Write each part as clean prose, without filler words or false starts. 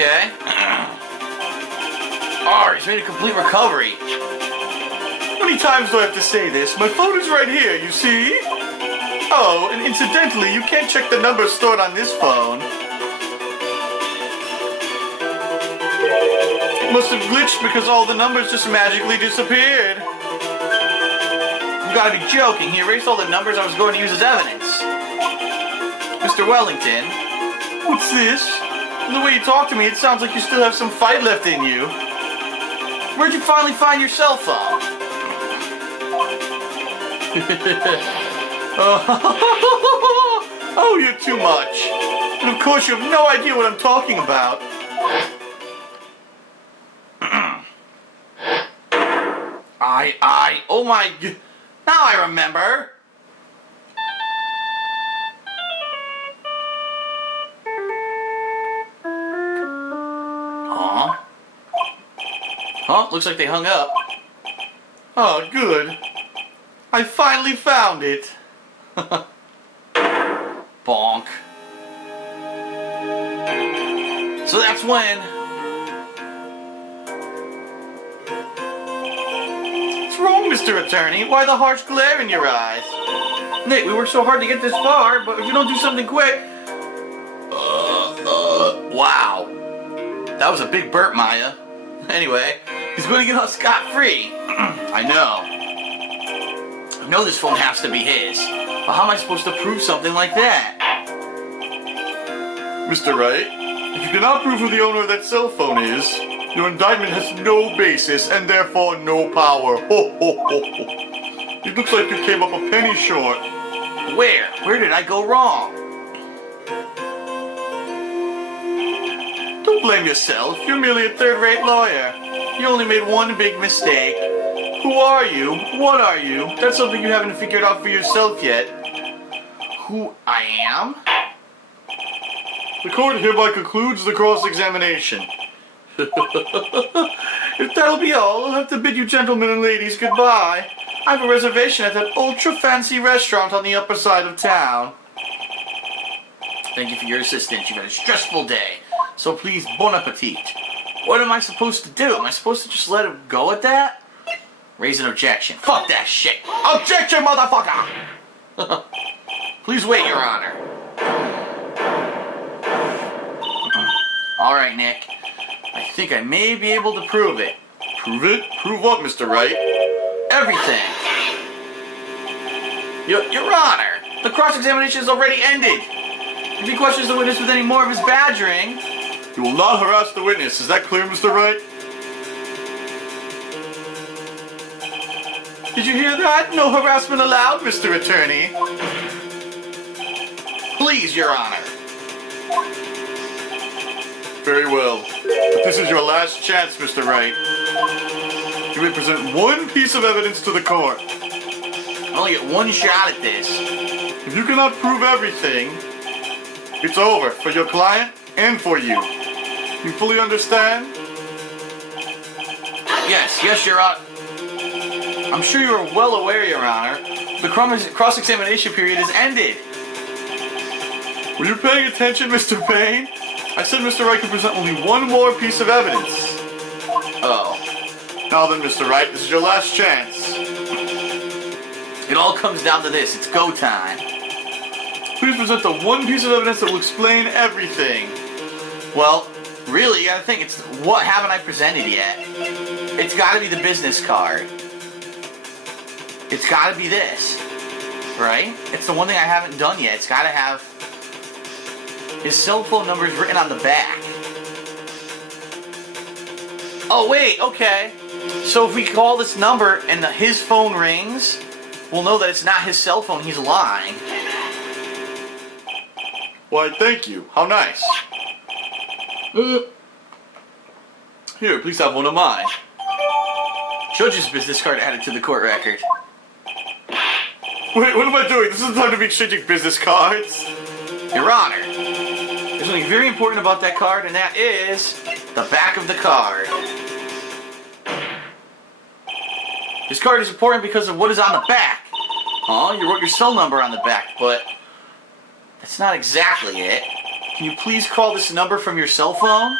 Okay. Oh, he's made a complete recovery. How many times do I have to say this? My phone is right here, you see? Oh, and incidentally, you can't check the number stored on this phone. It must have glitched because all the numbers just magically disappeared. You gotta be joking. He erased all the numbers I was going to use as evidence. Mr. Wellington. What's this? From the way you talk to me, it sounds like you still have some fight left in you. Where'd you finally find your cell phone? Oh, you're too much. And of course you have no idea what I'm talking about. Oh my, now I remember. Huh? Looks like they hung up. Oh, good. I finally found it. Bonk. So that's when. What's wrong, Mr. Attorney? Why the harsh glare in your eyes? Nick, we worked so hard to get this far, but if you don't do something quick. Wow. That was a big burp, Maya. Anyway, he's going to get off scot-free. I know this phone has to be his. But how am I supposed to prove something like that? Mr. Wright, if you cannot prove who the owner of that cell phone is, your indictment has no basis and therefore no power. Ho, ho, ho, ho. It looks like you came up a penny short. Where? Where did I go wrong? Don't blame yourself. You're merely a third-rate lawyer. You only made one big mistake. Who are you? What are you? That's something you haven't figured out for yourself yet. Who I am? The court hereby concludes the cross-examination. If that'll be all, I'll have to bid you gentlemen and ladies goodbye. I have a reservation at that ultra-fancy restaurant on the upper side of town. Thank you for your assistance. You've had a stressful day. So please, bon appetit. What am I supposed to do? Am I supposed to just let him go at that? Raise an objection. Fuck that shit. Objection, motherfucker! Please wait, Your Honor. Alright, Nick. I think I may be able to prove it. Prove it? Prove what, Mr. Wright? Everything. Your Honor, the cross-examination has already ended. If he questions the witness with any more of his badgering... You will not harass the witness. Is that clear, Mr. Wright? Did you hear that? No harassment allowed, Mr. Attorney. Please, Your Honor. Very well. But this is your last chance, Mr. Wright. You may present one piece of evidence to the court. I only get one shot at this. If you cannot prove everything, it's over for your client and for you. You fully understand? Yes, Your Honor. I'm sure you are well aware, Your Honor. The cross-examination period has ended. Were you paying attention, Mr. Payne? I said Mr. Wright could present only one more piece of evidence. Oh. Now then, Mr. Wright, this is your last chance. It all comes down to this. It's go time. Please present the one piece of evidence that will explain everything. Well, really, you gotta think, it's what haven't I presented yet? It's gotta be the business card. It's gotta be this. Right? It's the one thing I haven't done yet. It's gotta have his cell phone number is written on the back. Oh, wait, okay. So if we call this number and his phone rings, we'll know that it's not his cell phone, he's lying. Why, thank you. How nice. Here, please have one of mine. Judge's business card added to the court record. Wait, what am I doing? This isn't time to be exchanging business cards. Your Honor, there's something very important about that card, and that is the back of the card. This card is important because of what is on the back. Huh? You wrote your cell number on the back, but that's not exactly it. Can you please call this number from your cell phone?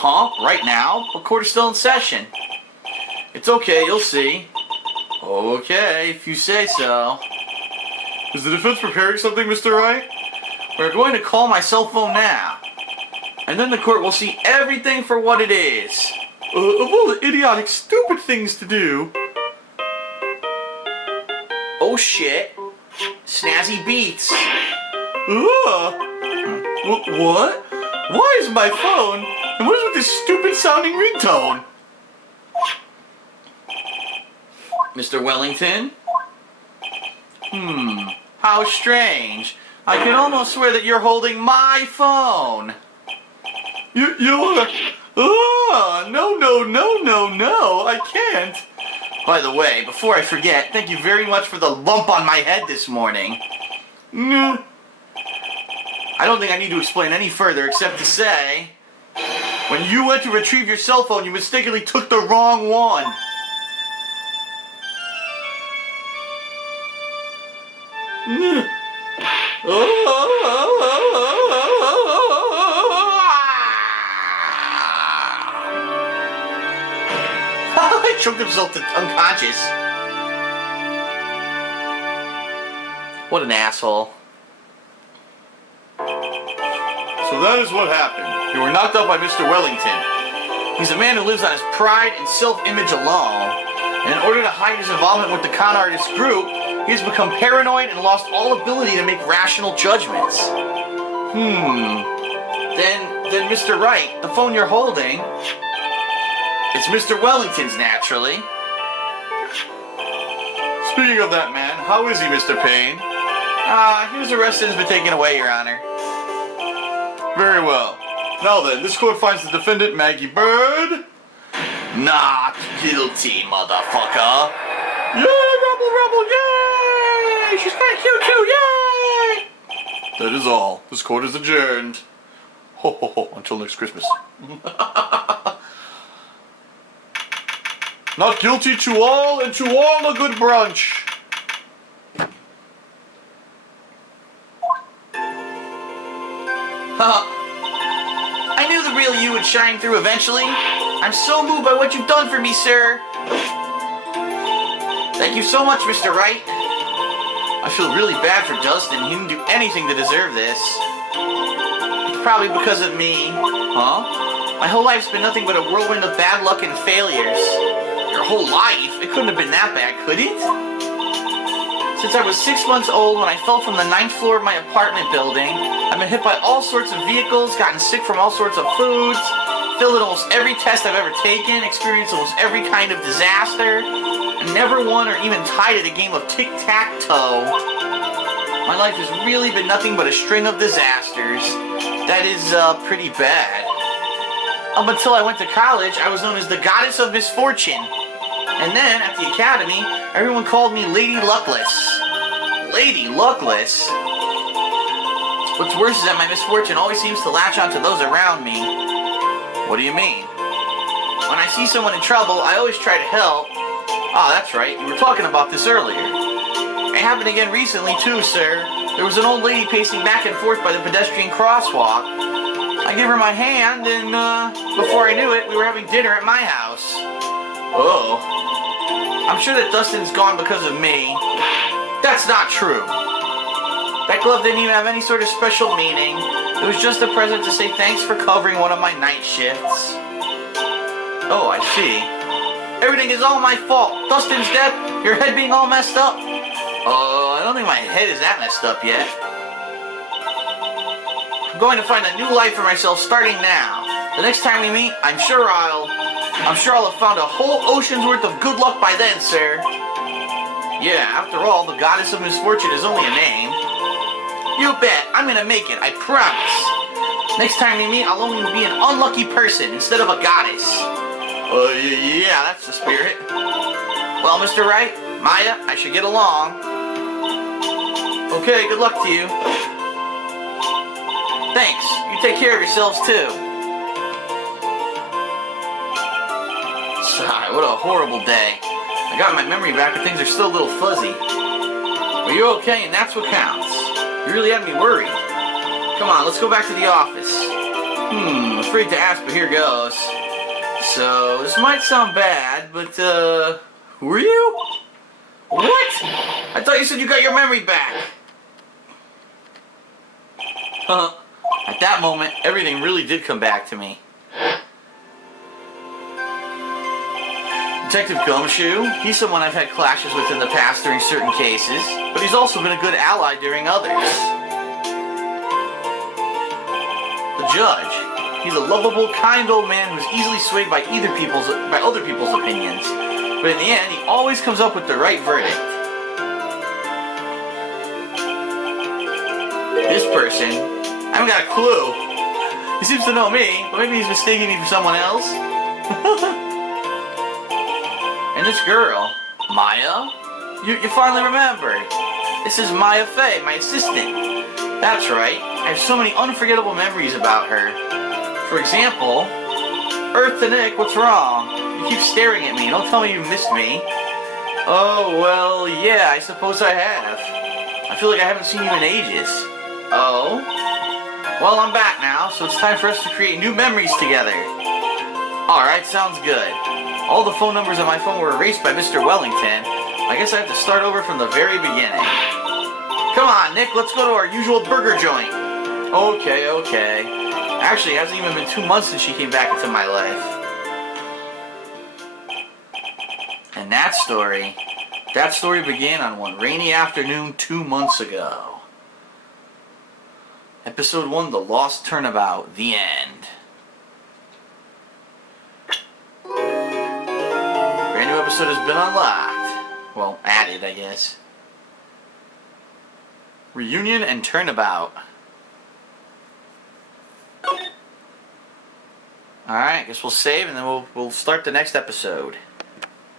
Huh? Right now? The court is still in session. It's okay, you'll see. Okay, if you say so. Is the defense preparing something, Mr. Wright? We're going to call my cell phone now. And then the court will see everything for what it is. Of all the idiotic, stupid things to do. Oh shit. Snazzy beats. What? Why is my phone? And what is with this stupid sounding ringtone? Mr. Wellington? How strange. I can almost swear that you're holding my phone. You're... No, I can't. By the way, before I forget, thank you very much for the lump on my head this morning. No. I don't think I need to explain any further except to say, when you went to retrieve your cell phone, you mistakenly took the wrong one. He choked himself to unconscious. What an asshole. So that is what happened. You were knocked out by Mr. Wellington. He's a man who lives on his pride and self-image alone. And in order to hide his involvement with the con artist group, he has become paranoid and lost all ability to make rational judgments. Then Mr. Wright, the phone you're holding, it's Mr. Wellington's, naturally. Speaking of that man, how is he, Mr. Payne? He was arrested and has been taken away, Your Honor. Very well. Now then, this court finds the defendant, Maggie Bird, not guilty, motherfucker. Yay, rebel, yay! She's kind of cute too, yay! That is all. This court is adjourned. Ho ho ho, until next Christmas. Not guilty to all, and to all a good brunch. I knew the real you would shine through eventually. I'm so moved by what you've done for me, sir. Thank you so much, Mr. Wright. I feel really bad for Dustin. He didn't do anything to deserve this. It's probably because of me. Huh? My whole life's been nothing but a whirlwind of bad luck and failures. Your whole life? It couldn't have been that bad, could it? Since I was 6 months old when I fell from the 9th floor of my apartment building, I've been hit by all sorts of vehicles, gotten sick from all sorts of foods, failed at almost every test I've ever taken, experienced almost every kind of disaster, and never won or even tied at a game of tic-tac-toe. My life has really been nothing but a string of disasters. That is, pretty bad. Up until I went to college, I was known as the Goddess of Misfortune. And then, at the academy, everyone called me Lady Luckless. Lady Luckless? What's worse is that my misfortune always seems to latch onto those around me. What do you mean? When I see someone in trouble, I always try to help. Oh, that's right, we were talking about this earlier. It happened again recently too, sir. There was an old lady pacing back and forth by the pedestrian crosswalk. I gave her my hand, and before I knew it, we were having dinner at my house. Oh. I'm sure that Dustin's gone because of me. That's not true. That glove didn't even have any sort of special meaning. It was just a present to say thanks for covering one of my night shifts. Oh, I see. Everything is all my fault. Dustin's death, your head being all messed up. I don't think my head is that messed up yet. I'm going to find a new life for myself starting now. The next time we meet, I'm sure I'll have found a whole ocean's worth of good luck by then, sir. Yeah, after all, the Goddess of Misfortune is only a name. You bet, I'm gonna make it, I promise. Next time we meet, I'll only be an unlucky person instead of a goddess. Yeah, that's the spirit. Well, Mr. Wright, Maya, I should get along. Okay, good luck to you. Thanks, you take care of yourselves too. Sigh, what a horrible day. I got my memory back, but things are still a little fuzzy. But you're okay, and that's what counts. You really had me worried. Come on, let's go back to the office. Afraid to ask, but here goes. So, this might sound bad, but, who are you? What? I thought you said you got your memory back. At that moment, everything really did come back to me. Detective Gumshoe, he's someone I've had clashes with in the past during certain cases, but he's also been a good ally during others. The judge, he's a lovable, kind old man who's easily swayed by other people's opinions, but in the end, he always comes up with the right verdict. This person, I haven't got a clue. He seems to know me, but maybe he's mistaking me for someone else. And this girl, Maya, you finally remembered. This is Maya Fey, my assistant. That's right, I have so many unforgettable memories about her. For example, Earth to Nick, what's wrong? You keep staring at me, don't tell me you missed me. Oh, well, yeah, I suppose I have. I feel like I haven't seen you in ages. Oh? Well, I'm back now, so it's time for us to create new memories together. Alright, sounds good. All the phone numbers on my phone were erased by Mr. Wellington. I guess I have to start over from the very beginning. Come on, Nick, let's go to our usual burger joint. Okay. Actually, it hasn't even been 2 months since she came back into my life. And that story began on one rainy afternoon 2 months ago. Episode 1, The Lost Turnabout, the end. Brand new episode has been unlocked. Well, added, I guess. Reunion and Turnabout. Alright, guess we'll save and then we'll start the next episode.